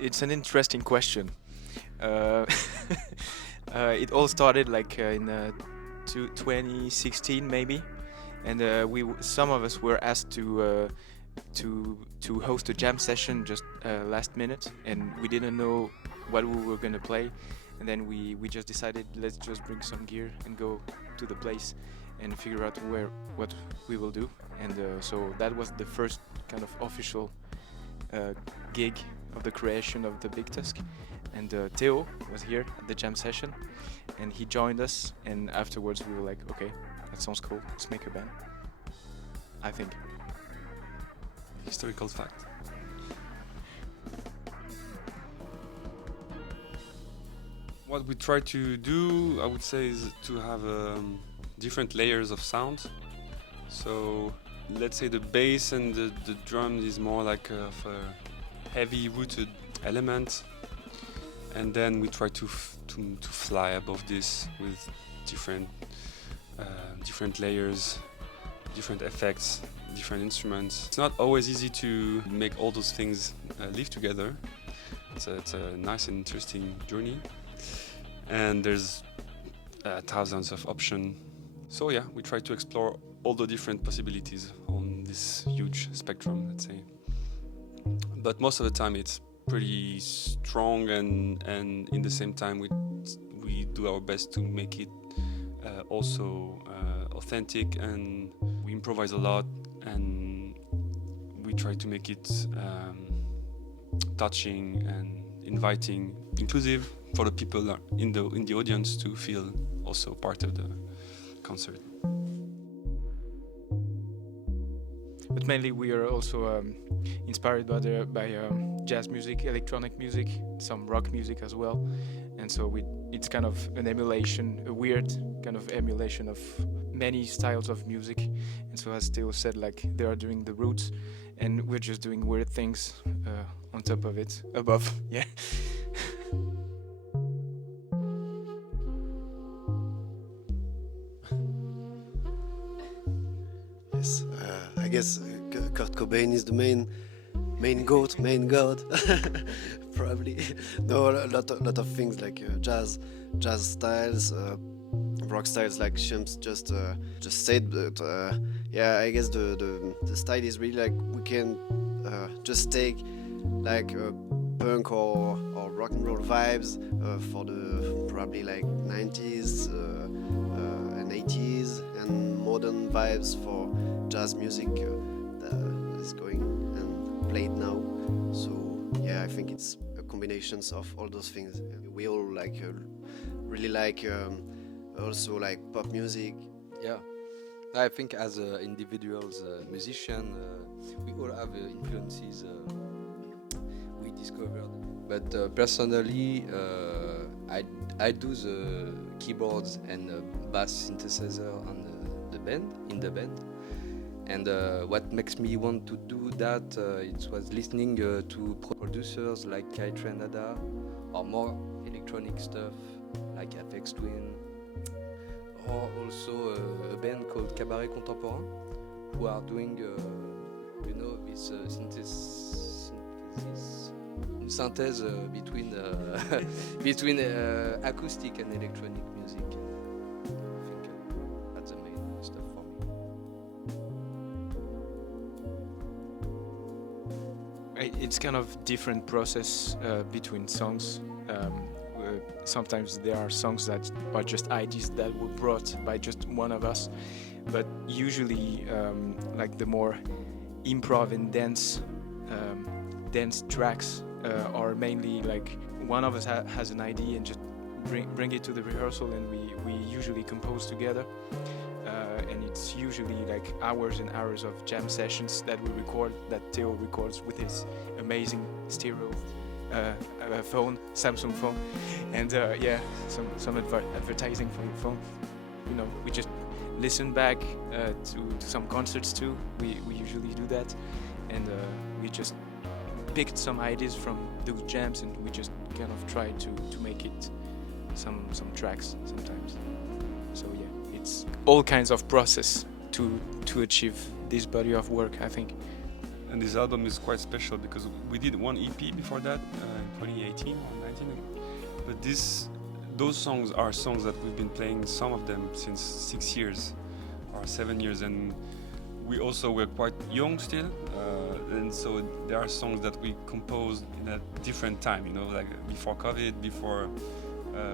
it's an interesting question. Uh, it all started like in 2016 maybe, and some of us were asked to host a jam session just last minute, and we didn't know what we were gonna play, and then we just decided let's just bring some gear and go to the place and figure out what we will do, and so that was the first kind of official uh, gig of the creation of the Big Tusk. And Theo was here at the jam session, and he joined us. And afterwards, we were like, "Okay, that sounds cool. Let's make a band." I think. Historical fact. What we try to do, I would say, is to have different layers of sound. So let's say the bass and the drums is more like a heavy rooted element, and then we try to fly above this with different layers, different effects, different instruments. It's not always easy to make all those things live together. It's a nice and interesting journey, and there's thousands of options. So yeah, we try to explore all the different possibilities on this huge spectrum, let's say. But most of the time it's pretty strong, and in the same time we do our best to make it also authentic, and we improvise a lot, and we try to make it touching and inviting, inclusive for the people in the audience to feel also part of the concert. But mainly we are also inspired by jazz music, electronic music, some rock music as well, and so it's kind of an emulation, a weird kind of emulation of many styles of music. And so as Theo said, like they are doing the roots, and we're just doing weird things on top of it, above, yeah. Yes, I guess Kurt Cobain is the main main god, probably. No, a lot of things like jazz styles, rock styles, like Shimps just said. But yeah, I guess the style is really like we can just take like punk or rock and roll vibes for the probably like 90s and 80s, and modern vibes for jazz music that is going and played now. So yeah, I think it's a combination of all those things. We all like really like also like pop music. Yeah, I think as individuals, musician, we all have influences we discovered. But personally, I do the keyboards and bass synthesizer on the band. And what makes me want to do that, it was listening to producers like Kai Trenada, or more electronic stuff like Apex Twin, or also a band called Cabaret Contemporain, who are doing, this synthesis between between acoustic and electronic music. I think that's the main stuff for me. It's kind of different process between songs. Sometimes there are songs that are just ideas that were brought by just one of us, but usually like the more improv and dance tracks are mainly like one of us has an idea and just bring it to the rehearsal, and we usually compose together, and it's usually like hours and hours of jam sessions that we record, that Theo records with his amazing stereo phone, Samsung phone, and yeah, some advertising for your phone. You know, we just listen back to some concerts too. We usually do that, and we just picked some ideas from those jams, and we just kind of try to make it some tracks sometimes. So yeah, it's all kinds of process to achieve this body of work, I think. And this album is quite special because we did one EP before that in 2018 or 19. But those songs are songs that we've been playing, some of them since 6 years or 7 years, and we also were quite young still, and so there are songs that we composed in a different time, you know, like before COVID, before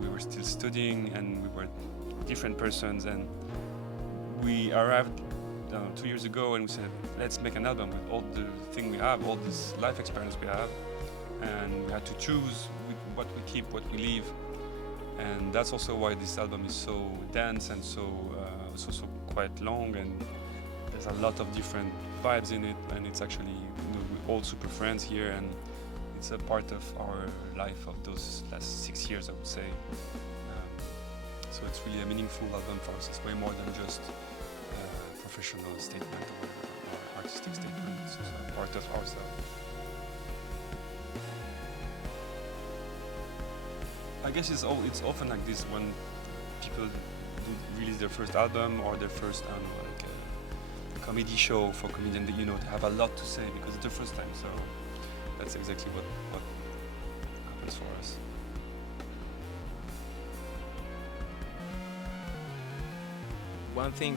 we were still studying, and we were different persons, and we arrived 2 years ago and we said, let's make an album with all the thing we have, all this life experience we have, and we had to choose what we keep, what we leave, and that's also why this album is so dense and so quite long, and there's a lot of different vibes in it, and it's actually, you know, we're all super friends here, and it's a part of our life of those last 6 years, I would say. So it's really a meaningful album for us. It's way more than just a professional statement or artistic statement. It's also a part of ourselves. I guess it's often like this when people do release their first album or their first, I don't know, like a comedy show for comedians. You know, they have a lot to say because it's the first time. So that's exactly what happens for us. One thing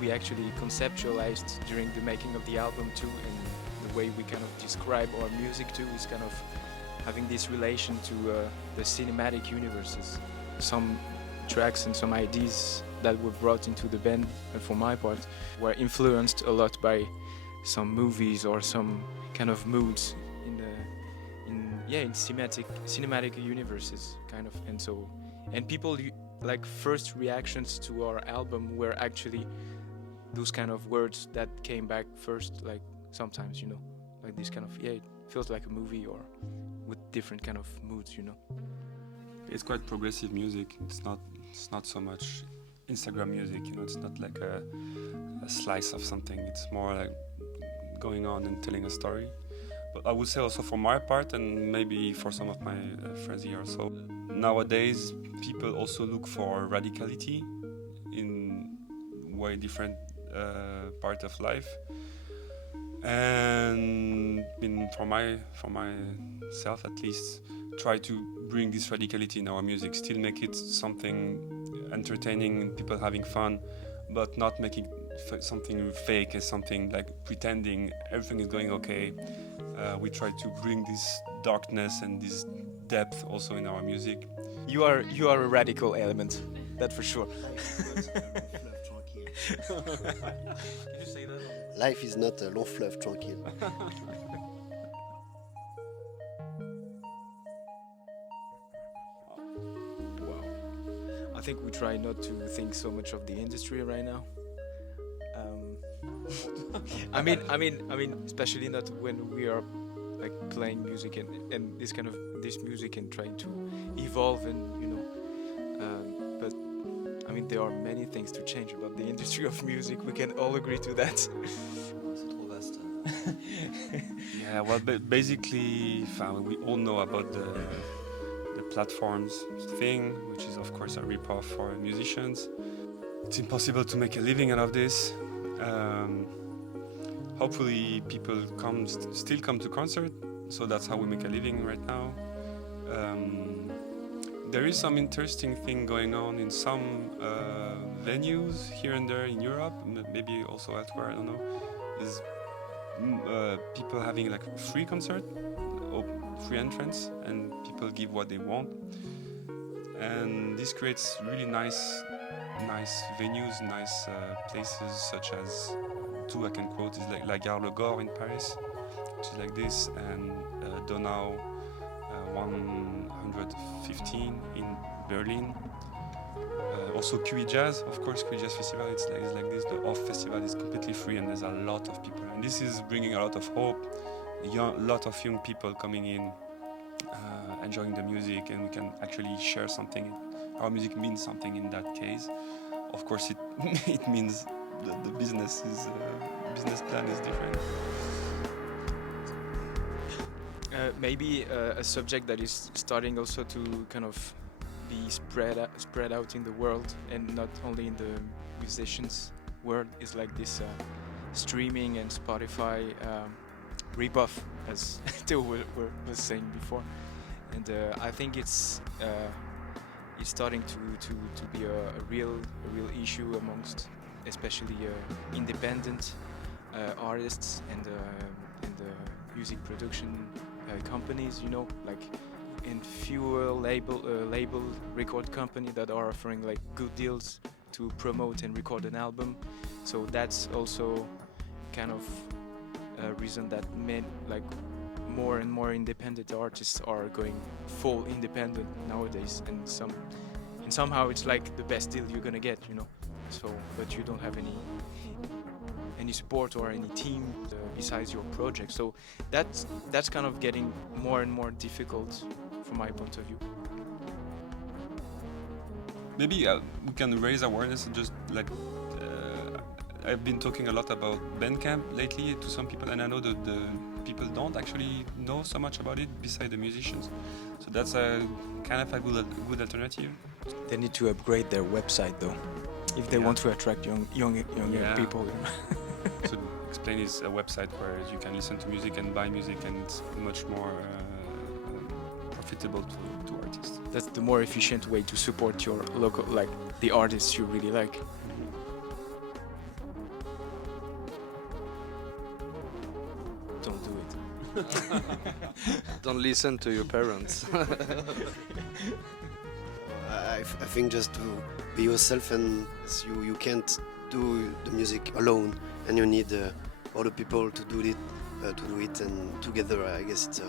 we actually conceptualized during the making of the album too, and the way we kind of describe our music too, is kind of having this relation to the cinematic universes. Some tracks and some ideas that were brought into the band, and for my part, were influenced a lot by some movies or some kind of moods in cinematic universes, kind of, and people. Like first reactions to our album were actually those kind of words that came back first, like sometimes, you know, like this kind of, it feels like a movie or with different kind of moods, you know. It's quite progressive music. It's not so much Instagram music, you know, it's not like a slice of something. It's more like going on and telling a story. But I would say also for my part, and maybe for some of my friends here also, nowadays people also look for radicality in way different part of life, and for myself at least, try to bring this radicality in our music, still make it something entertaining, people having fun, but not making something fake as something like pretending everything is going okay. We try to bring this darkness and this depth also in our music. You are a radical element, that for sure. Can you say that? Life is not a long fleuve tranquille. Wow. I think we try not to think so much of the industry right now. I mean, especially not when we are like playing music and this kind of this music and trying to evolve, and you know. But I mean, there are many things to change about the industry of music. We can all agree to that. C'est trop vaste. Yeah, well, basically, we all know about the platforms thing, which is of course a rip-off for musicians. It's impossible to make a living out of this. Hopefully people still come to concert, so that's how we make a living right now. There is some interesting thing going on in some venues here and there in Europe, maybe also elsewhere, I don't know. Is people having like free concert, free entrance, and people give what they want, and this creates really nice venues, nice places, such as two I can quote is like La Gare Le Gore in Paris, which is like this, and Donau 115 in Berlin. Also QE Jazz, of course, QE Jazz Festival, it's like this. The OFF Festival is completely free, and there's a lot of people, and this is bringing a lot of hope. Lot of young people coming in, enjoying the music, and we can actually share something. Our music means something in that case. Of course, it means the business plan is different. Maybe a subject that is starting also to kind of be spread out in the world, and not only in the musicians' world, is like this streaming and Spotify. rebuff, as Theo was saying before. And I think it's starting to be a real issue amongst especially independent artists and music production companies, you know, like in fewer label record company that are offering like good deals to promote and record an album. So that's also kind of a reason that more and more independent artists are going full independent nowadays, and somehow it's like the best deal you're gonna get, you know. So, but you don't have any support or any team besides your project. So that's kind of getting more and more difficult from my point of view. Maybe we can raise awareness and just like I've been talking a lot about Bandcamp lately to some people, and I know that the people don't actually know so much about it beside the musicians. So that's a kind of a good alternative. They need to upgrade their website though, if they want to attract young people. You know? So Explain is a website where you can listen to music and buy music, and it's much more profitable to artists. That's the more efficient way to support your local, like the artists you really like. Don't do it. Don't listen to your parents. I think just to be yourself, and you can't do the music alone, and you need other people to do it, and together. I guess it's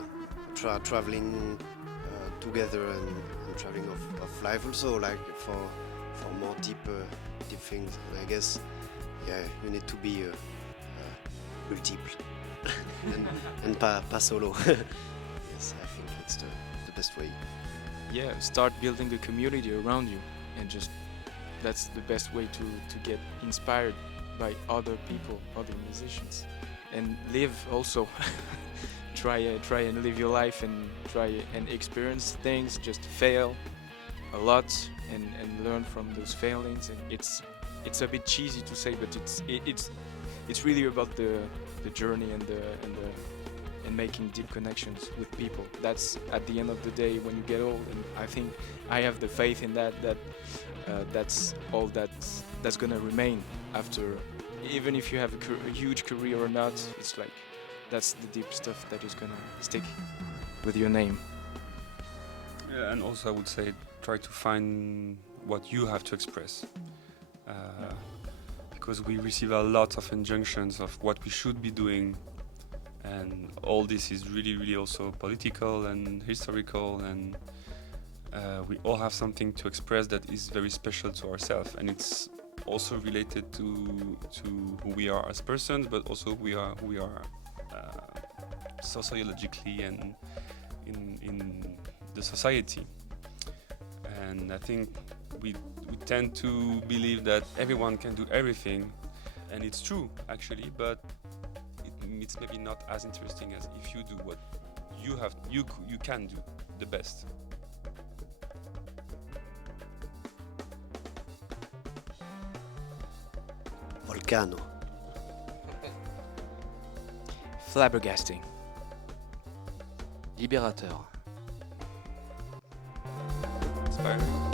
traveling together and traveling of life also, like for more deep things. And I guess you need to be multiple and pas solo. Yes, I think it's the best way. Yeah, start building a community around you, and just that's the best way to get inspired by other people, other musicians, and live also. try and live your life and try and experience things. Just fail a lot and learn from those failings. And it's a bit cheesy to say, but it's really about the journey and making deep connections with people. That's at the end of the day when you get old, and I think I have the faith in that's all that's gonna remain after, even if you have a huge career or not. It's like that's the deep stuff that is gonna stick with your name. Yeah, and also I would say try to find what you have to express, because we receive a lot of injunctions of what we should be doing. And all this is really also political and historical, and we all have something to express that is very special to ourselves, and it's also related to who we are as persons, but also who we are sociologically and in the society. And I think we tend to believe that everyone can do everything, and it's true actually, but it's maybe not as interesting as if you do what you can do the best. Volcano. Flabbergasting. Libérateur. Inspiring.